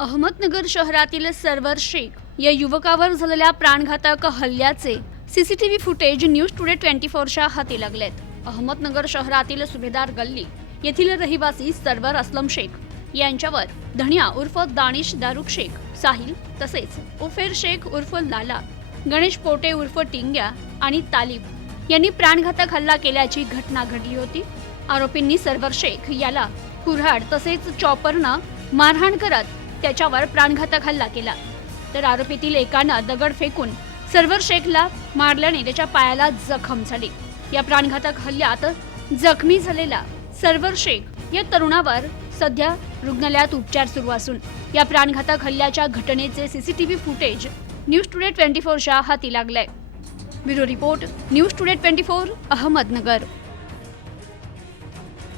अहमदनगर शहरातील सरवर शेख या युवकावर झालेल्या प्राणघातक हल्ल्याचे CCTV footage news today twenty फोरच्या हाती लागलेत. अहमदनगर शहरातील सुभेदार गल्ली येथील रहिवासी सरवर असलम शेख यांच्यावर धनिया उर्फ दानिश दारुक शेख साहिल तसेच उफेर शेख उर्फ लाला गणेश पोटे उर्फ टिंग्या आणि तालिब यांनी प्राणघातक हल्ला केल्याची घटना घडली होती. आरोपींनी सरवर शेख याला कुऱ्हाड तसेच चॉपरनं मारहाण करत त्याच्यावर प्राणघातक हल्ला केला. तर आरोपीतील एकानं दगड फेकून सर्वर शेखला मारल्याने त्याच्या पायाला जखम झाली. या प्राणघातक हल्ल्यात जखमी झालेला सर्वर शेख या तरुणावर सध्या रुग्णालयात उपचार सुरू असून या प्राणघातक हल्ल्याच्या घटनेचे CCTV footage news today twenty फोरच्या हाती लागलंय. Bureau report news today twenty four Ahmednagar.